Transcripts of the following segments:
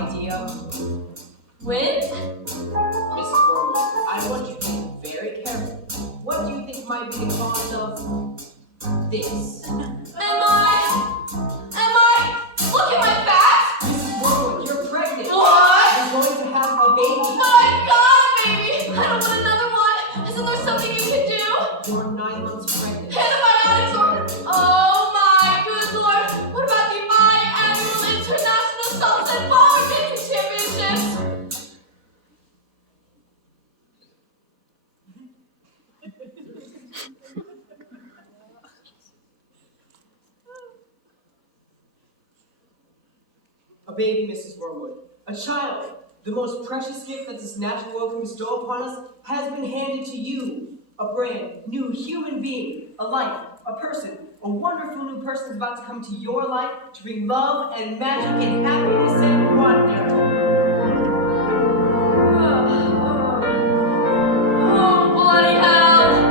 idea. Wind? Mrs. Wormwood, I want you to be very careful. What do you think might be the cause of this? Am I? Look at my back! Mrs. Wormwood, you're pregnant. What? You're going to have a baby. My God, baby! I don't want another one! Isn't there something you can do? You're 9 months pregnant. Antibiotics or... Oh my good Lord! What about the biannual International Salsa and Powerlifting Championships? A baby, Mrs. Wormwood. A child. The most precious gift that this natural world can bestow upon us has been handed to you. A brand new human being, a life, a person, a wonderful new person is about to come to your life to bring love and magic and happiness and wonder. Oh, bloody hell!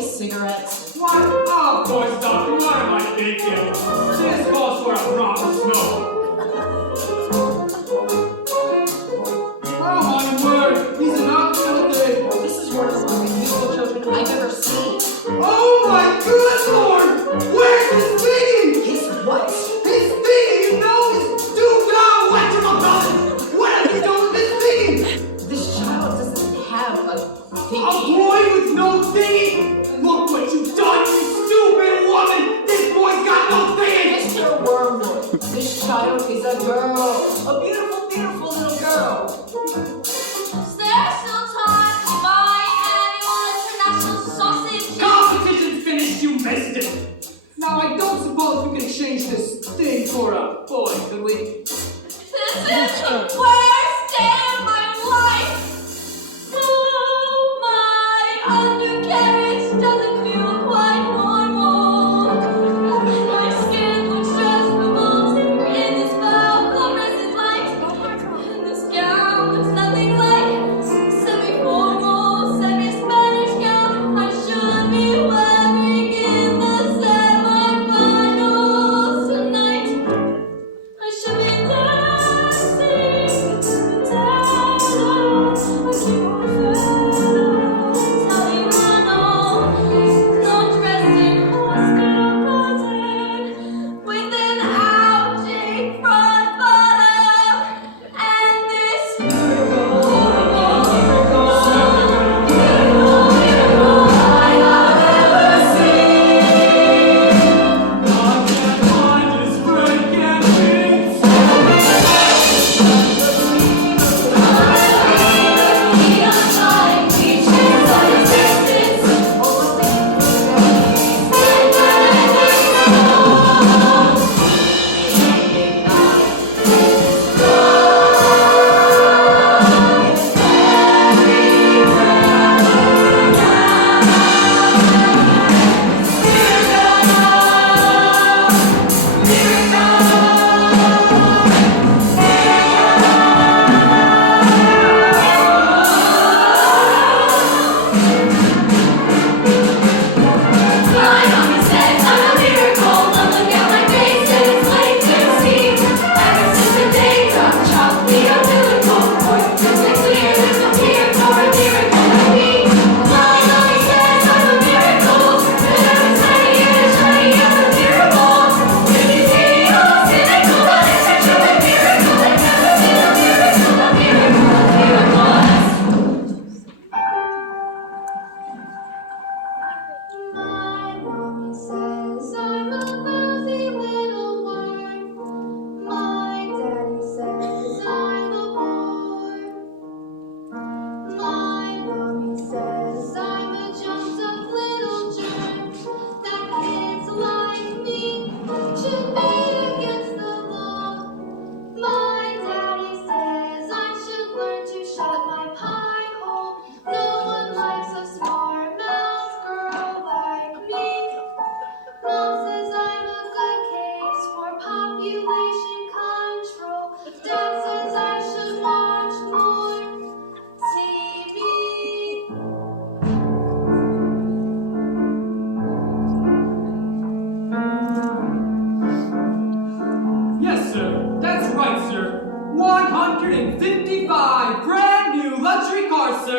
Cigarettes. What? Oh, boys, doctor, what am I thinking? This calls for a proper smoke. Oh, my word, he's an opportunity. This is one of the most beautiful children I've ever seen. Oh, my good Lord! Where's his thinking? His what? His thinking, you know, his doodah, whatchamacallit. What have you done with his thinking? This child doesn't have a A thinking. boy with no thinking? Look what you've done, you stupid woman! This boy's got no thinking! Mr. Wormwood, this child is a girl. A beautiful, beautiful little girl. Is there still time to buy annual international sausage? Competition's finished, you missed it! Now I don't suppose we can exchange this thing for a boy, could we? This is the worst day of my life! Oh, my undercarriage!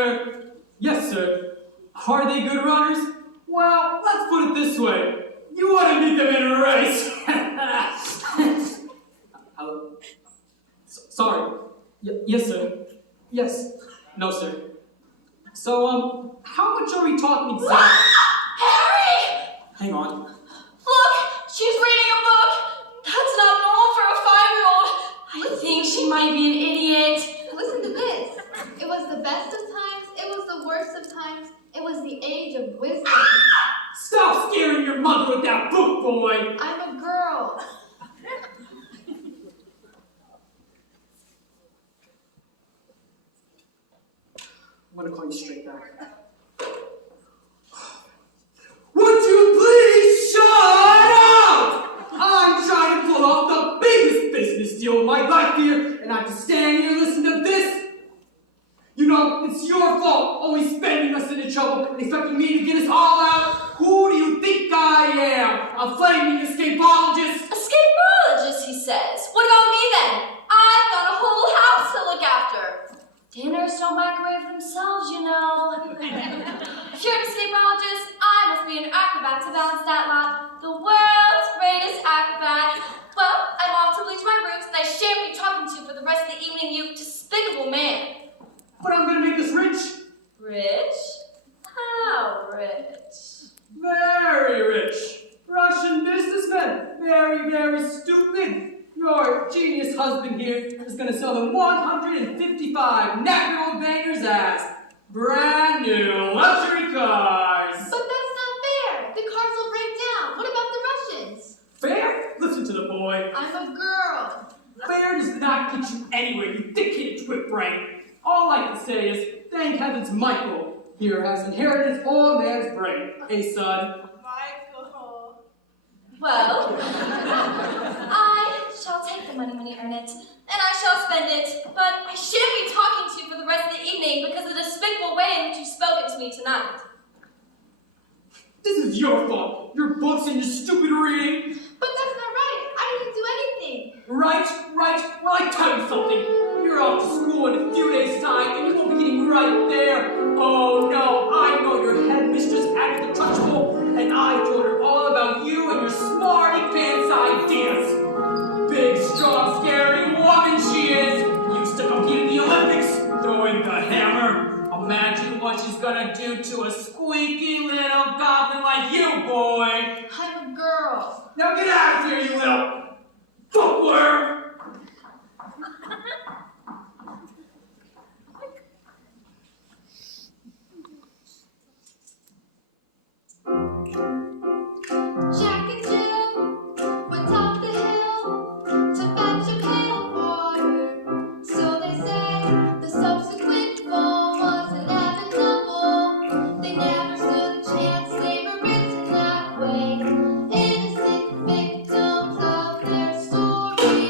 sir. Yes, sir. Are they good runners? Well, let's put it this way. You want to beat them in a race. Hello? Sorry. Yes, sir. Yes. No, sir. So, how much are we talking exactly? Harry! Hang on. Look, she's reading a book. That's not normal for a 5-year-old. I think she might be an idiot. Listen to this. It was the best of times, it was the worst of times, it was the age of wisdom. Stop scaring your mother with that book, boy! I'm a girl. I'm gonna call you straight back. Would you please shut up? I'm trying to pull off the biggest business deal of my life here, and I have to stand here and listen to this? You know, it's your fault, always spending us into trouble and expecting me to get us all out. Who do you think I am? A flaming escapologist? Escapologist, he says. What about me then? I've got a whole house to look after. Dinners don't microwave themselves, you know. If you're an escapologist, I must be an acrobat to balance that lot. The world's greatest acrobat. Well, I'm off to bleach my roots, and I shan't be talking to you for the rest of the evening, you despicable man. But I'm gonna make us rich. Rich? How rich? Very rich. Russian businessman. Very, very stupid. Your genius husband here is going to sell them 155 9-year-old bangers as brand new luxury cars. But that's not fair. The cars will break down. What about the Russians? Fair? Listen to the boy. I'm a girl. Fair does not get you anywhere, you thick-headed twit brain. All I can say is, thank heavens Michael here has inherited his old man's brain. Hey, son. Michael. Well, I shall take the money when you earn it, and I shall spend it, but I shan't be talking to you for the rest of the evening because of the despicable way in which you've spoken to me tonight. This is your fault. Your books and your stupid reading. But that's not right. I didn't do anything. Right. Well, I tell you something. You're off to school in a few days' time, and you won't be getting right there. Oh, no, I know your headmistress Agatha Trunchbull, and I told her all about you and your smarty pants ideas. Big, strong, scary woman she is. Used to compete in the Olympics, throwing the hammer. Imagine what she's gonna do to a squeaky little goblin like you, boy. I'm a girl. Now get out of here, you little bookworm. Jack and Jill went up the hill to fetch a pail of water. So they say the subsequent fall was inevitable. They never stood a chance, they were written that way. Innocent victims of their story.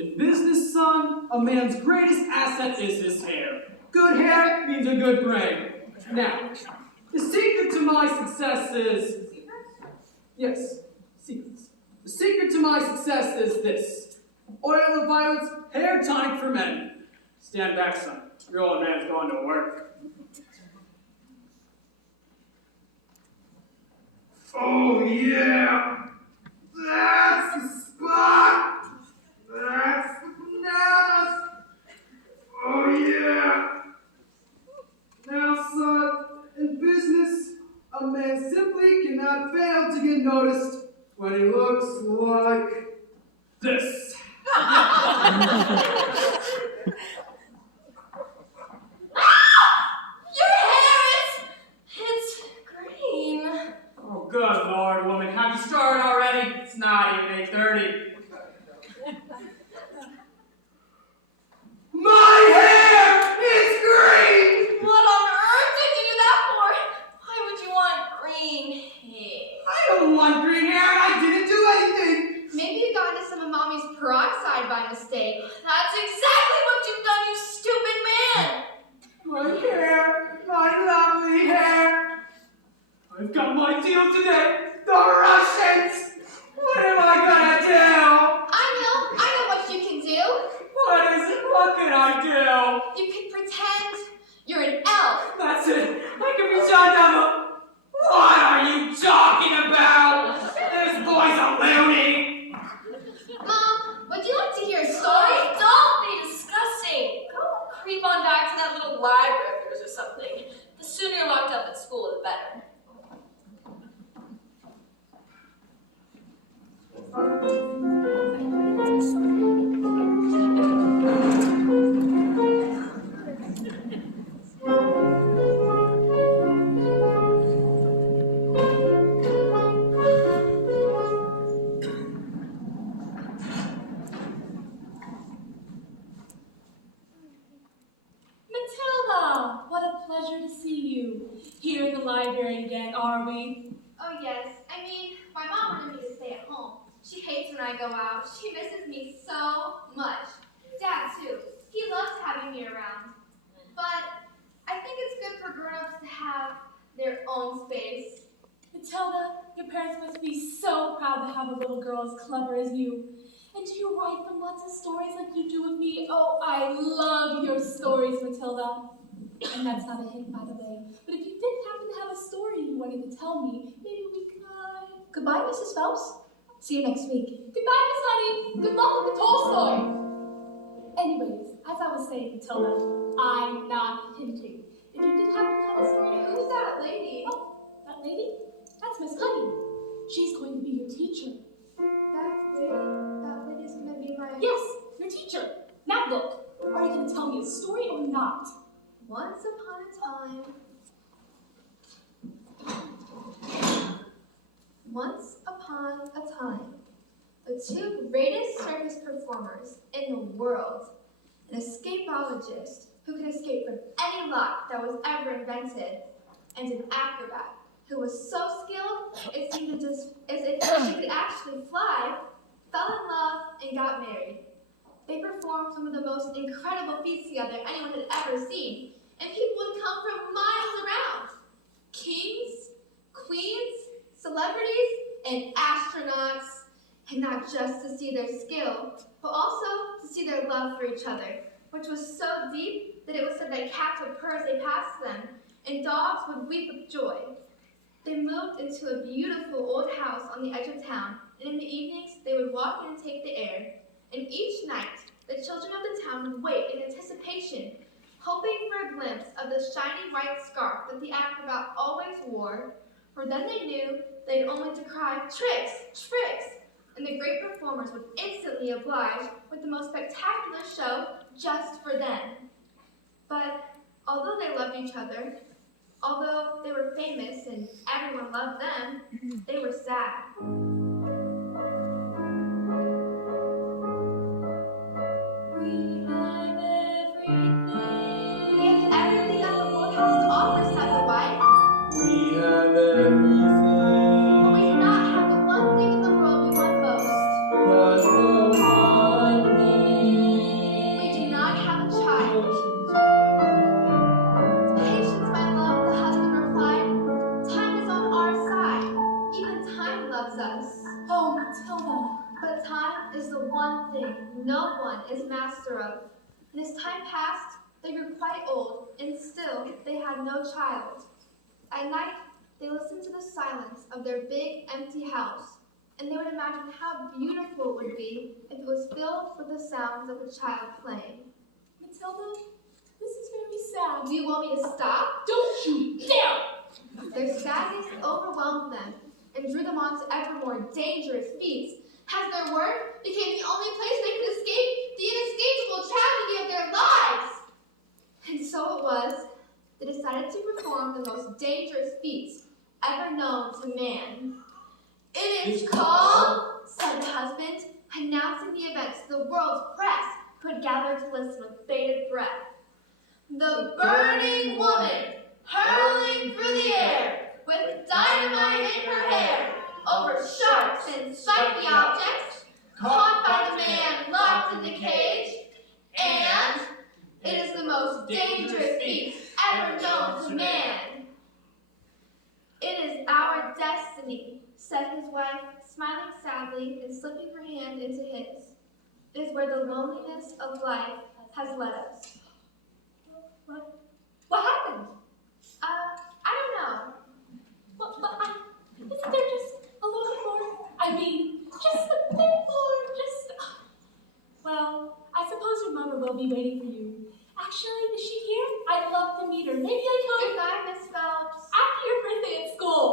In business, son, a man's greatest asset is his hair. Good hair means a good brain. Now, the secret to my success is... Yes, secrets. The secret to my success is this. Oil of violets, hair tonic for men. Stand back, son. Your old man's going to work. Oh yeah! That's the spot! That's the bananas! Oh yeah! Now son, in business, a man simply cannot fail to get noticed when he looks like this. Your hair it's green. Oh, good Lord, woman. Have you started already? It's not even 8:30. My hair is green! What on earth did you do that for? Why would you want green hair? I don't want green hair and I didn't do anything! Maybe you got into some of Mommy's peroxide by mistake. That's exactly what you've done, you stupid man! My hair, my lovely hair. I've got my deal today. The Russians! What am I gonna do? I know what you can do. What is it? What can I do? You can pretend you're an elf. That's it. I can be John Devil. What are you talking about? This boy's a loony! Mom, would you like to hear a Sorry, story? don't be disgusting. Go creep on back to that little library of yours or something. The sooner you're locked up at school, the better. Matilda, what a pleasure to see you. Here in the library again, are we? Oh yes, I mean, my mom wanted me to stay at home. She hates when I go out. She misses me so much. Dad too. He loves having me around. But I think it's good for grown-ups to have their own space. Matilda, your parents must be so proud to have a little girl as clever as you. And do you write them lots of stories like you do with me? Oh, I love your stories, Matilda. And that's not a hint, by the way. But if you did happen to have a story you wanted to tell me, maybe we could... Goodbye, Mrs. Phelps. See you next week. Goodbye, Miss Honey. Good luck with the Tolstoy. Anyways, as I was saying, Matilda, I'm not hinting. If you did happen to have a story, Who's that lady? Oh, that lady? That's Miss Honey. She's going to be your teacher. That lady's gonna be my... Yes, your teacher. Now look, are you going to tell me a story or not? Once upon a time, the two greatest circus performers in the world, an escapologist who could escape from any lock that was ever invented, and an acrobat who was so skilled it seemed as if she could actually fly, fell in love, and got married. They performed some of the most incredible feats together anyone had ever seen, and people would come from miles around. Kings, queens, celebrities, and astronauts, and not just to see their skill, but also to see their love for each other, which was so deep that it was said that cats would purr as they passed them, and dogs would weep with joy. They moved into a beautiful old house on the edge of town, and in the evenings they would walk in and take the air. And each night, the children of the town would wait in anticipation, hoping for a glimpse of the shiny white scarf that the acrobat always wore, for then they knew they had only to cry, "Tricks! Tricks!" and the great performers would instantly oblige with the most spectacular show just for them. But although they loved each other, although they were famous and everyone loved them, they were sad. We have everything. We have everything that the world has to offer, said the wife. We have everything, But we do not have the one thing in the world we want most. but the one thing us. Oh, Matilda. But time is the one thing no one is master of. And as time passed, they grew quite old, and still they had no child. At night, they listened to the silence of their big, empty house, and they would imagine how beautiful it would be if it was filled with the sounds of a child playing. Matilda, this is very sad. Do you want me to stop? Don't you dare! Their sadness overwhelmed them and drew them on to ever more dangerous feats, as their work became the only place they could escape the inescapable tragedy of their lives. And so it was, they decided to perform the most dangerous feats ever known to man. It is called, said the husband, announcing the events to the world's press, who had gathered to listen with bated breath. The burning woman, hurling through the air, with dynamite in her hair, over sharp and spiky objects, caught by the man locked in the cage, and it is the most dangerous feat ever known to man. It is our destiny, said his wife, smiling sadly and slipping her hand into his. It is where the loneliness of life has led us. What happened? I don't know. Isn't there just a little bit more? I mean, just a bit more, Well, I suppose your mother will be waiting for you. Actually, is she here? I'd love to meet her. Maybe I could. Good night, Miss Phelps. After your birthday at school.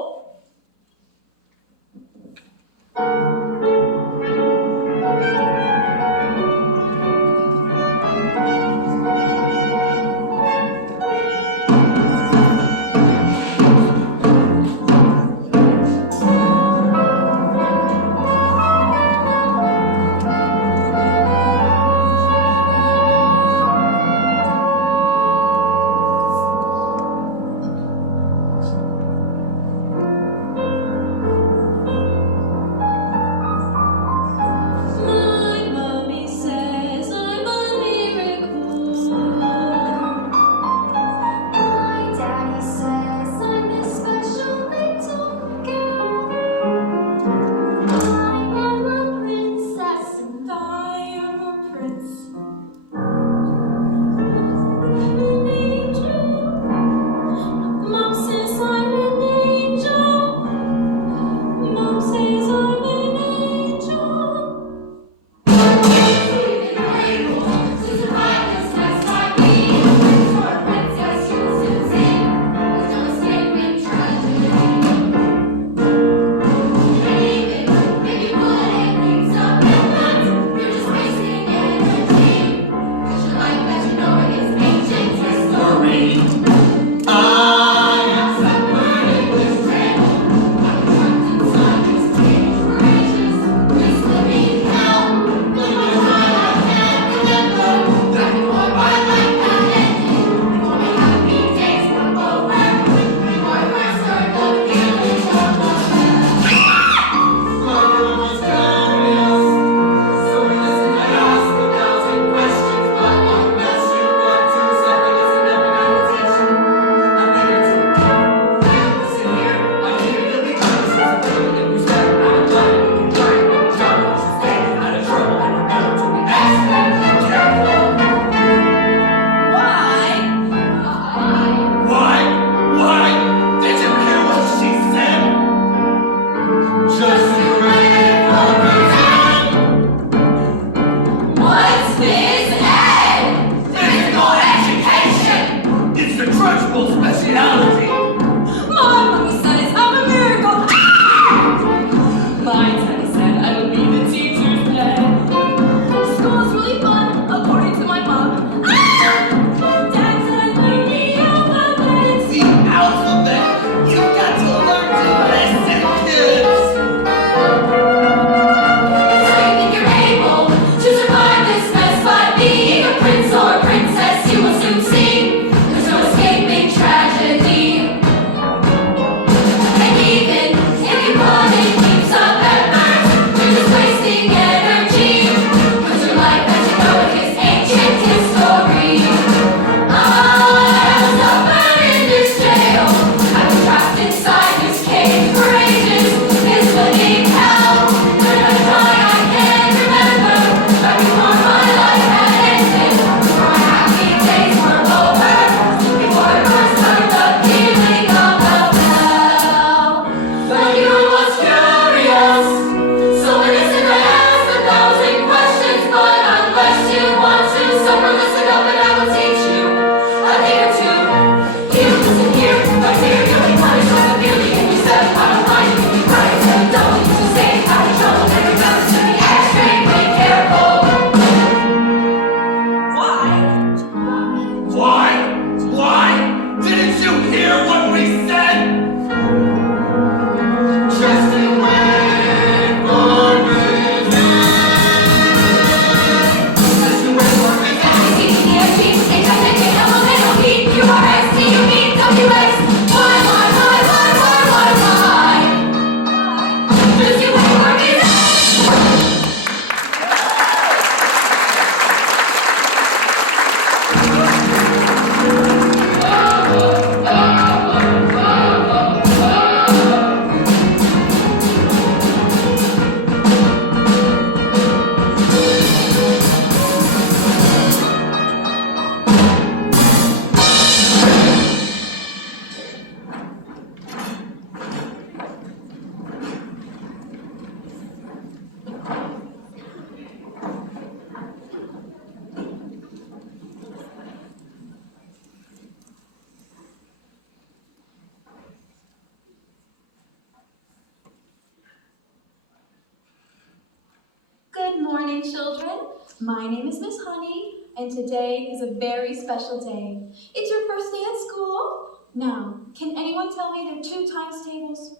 morning, children. My name is Miss Honey, and today is a very special day. It's your first day at school. Now, can anyone tell me their 2 times tables?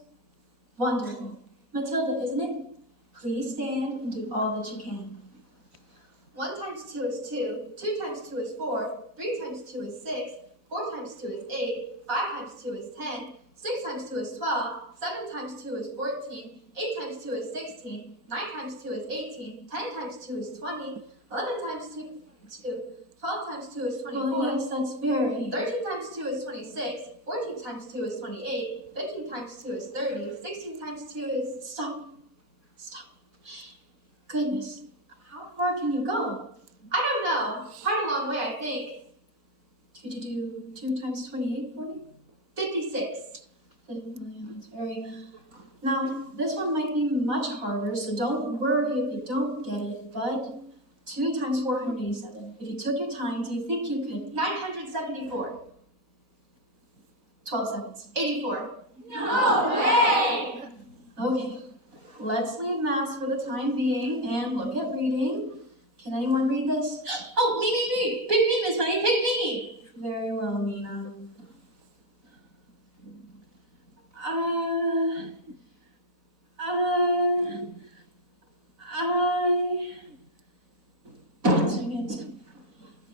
Wonderful. Matilda, isn't it? Please stand and do all that you can. 1 times 2 is 2, 2 times 2 is 4, 3 times 2 is 6, 4 times 2 is 8, 5 times 2 is 10, 6 times 2 is 12, 7 times 2 is 14, 8 times 2 is 16, 9 times 2 is 18, 10 times 2 is 20, 11 times 2, 12 times 2 is 24. Well, yes, that's very... 13 times 2 is 26, 14 times 2 is 28, 15 times 2 is 30, 16 times 2 is... Stop. Goodness, how far can you go? I don't know. Quite a long way, I think. Could you do 2 times 28 for me? 56. Yeah, that's very... Now, this one might be much harder, so don't worry if you don't get it, but 2 times 487. If you took your time, do you think you could... 974. 12 seconds. 84. No way! Okay, let's leave math for the time being and look at reading. Can anyone read this? Oh, me. Pick me, Miss Honey, pick me. Very well, Nina.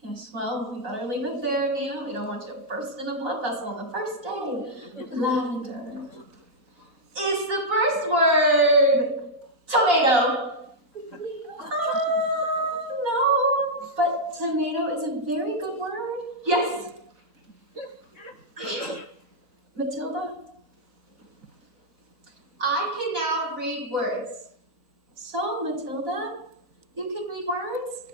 Yes, well, we better leave it there, Nina. We don't want you to burst in a blood vessel on the first day. Lavender is the first word. Tomato. No, but tomato is a very good word. Yes. Matilda? I can now read words. So, Matilda, you can read words?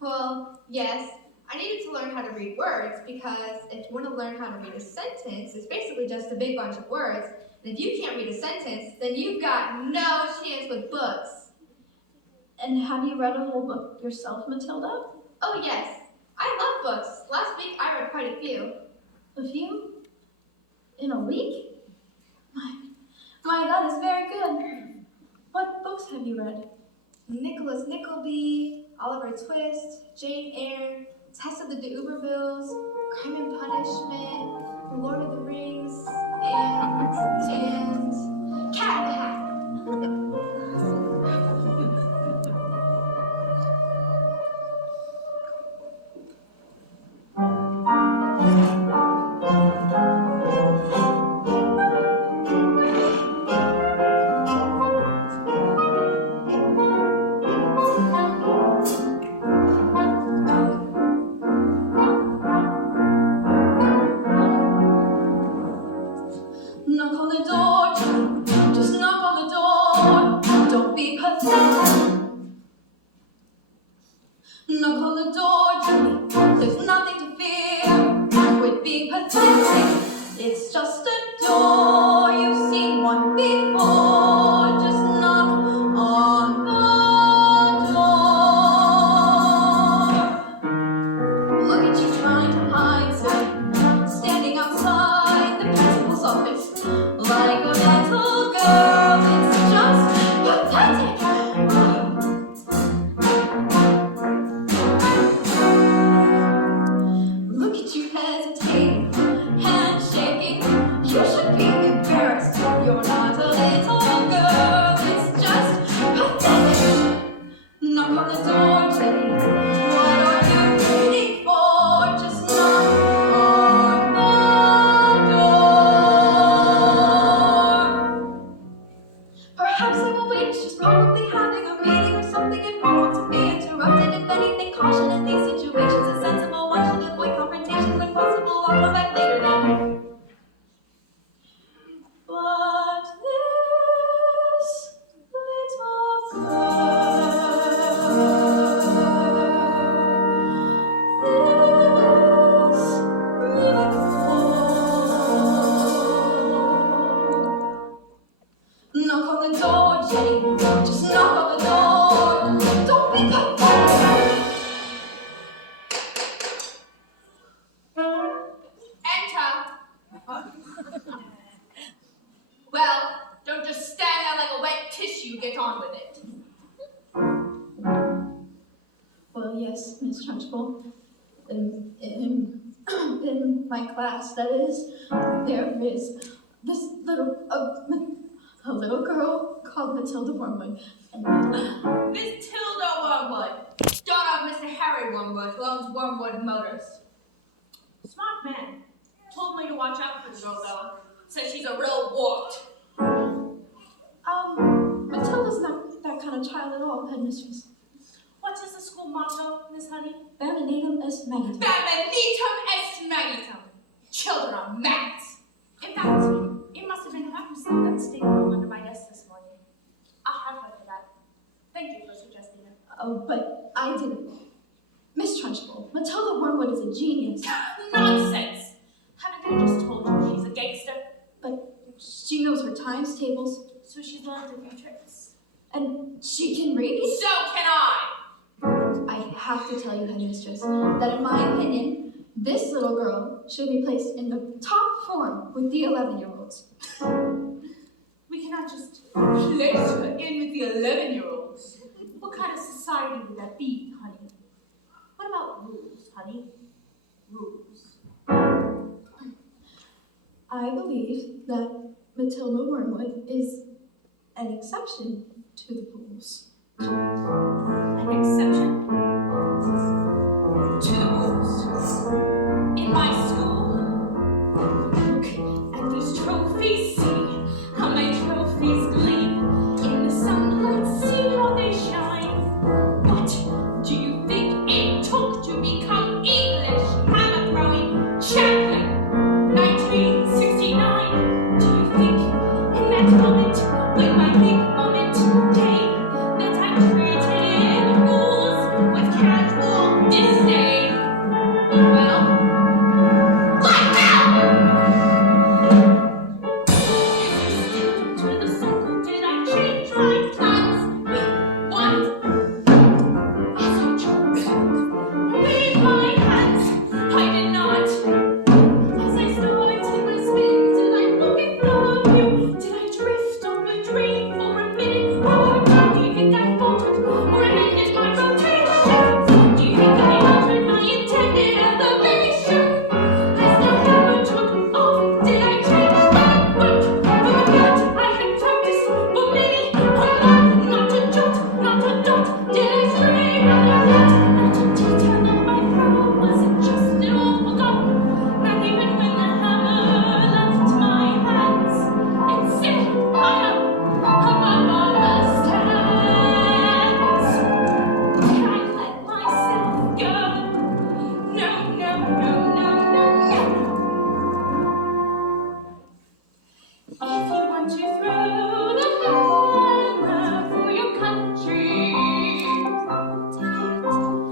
Well, yes. I needed to learn how to read words because if you want to learn how to read a sentence, it's basically just a big bunch of words. And if you can't read a sentence, then you've got no chance with books. And have you read a whole book yourself, Matilda? Oh, yes. I love books. Last week, I read quite a few. A few? In a week? My, that is very good. What books have you read? Nicholas Nickleby, Oliver Twist, Jane Eyre, Tess of the D'Urbervilles, Crime and Punishment, Lord of the Rings, and Cat in the Hat. Knock on the door, Jimmy. Just knock on the door. Don't be pathetic. Knock on the door, Jimmy. There's nothing to fear. Quit being pathetic. It's just a door. You've seen one before. Just knock on the door. Look at you trying to hide something. Standing outside the principal's office like a little girl. It's just pathetic. Look at you hesitating, hand shaking. You should be embarrassed. You're not a little girl. It's just pathetic. Knock on the door, Teddy. What are you waiting for? Just knock on the door. Perhaps I will wait. She's probably having a meeting or something and won't want to be interrupted. If anything, caution in these situations is sensible. One should avoid confrontations when possible. I'll come back later then. But this little knock on the door, Jenny. Just knock on the door. Don't be pathetic. Enter. Well, don't just stand there like a wet tissue. Get on with it. Yes, Miss Trunchbull. In my class, that is, there is this a little girl called Matilda Wormwood, and Miss Tilda Wormwood, daughter of Mr. Harry Wormwood, who owns Wormwood Motors. Smart man. Told me to watch out for the girl, though. Says she's a real warped. Matilda's not that kind of child at all, headmistress. What is the school motto, Miss Honey? Baminatum est magnetum. Baminitum est magnetum. Children are mags. In fact, it must have been her who slipped that stain roll under my desk this morning. I'll have her for that. Thank you for suggesting it. Oh, but I didn't. Miss Trunchbull, Matilda Wormwood is a genius. Nonsense! Haven't I just told you she's a gangster? But she knows her times tables, So she's learned a few tricks. and she can read. So can I. I have to tell you, headmistress, that in my opinion, this little girl should be placed in the top form with the 11-year-olds. We cannot just place her in with the 11-year-olds. What kind of society would that be, honey? What about rules, honey? Rules. I believe that Matilda Wormwood is an exception to the rules. An exception to the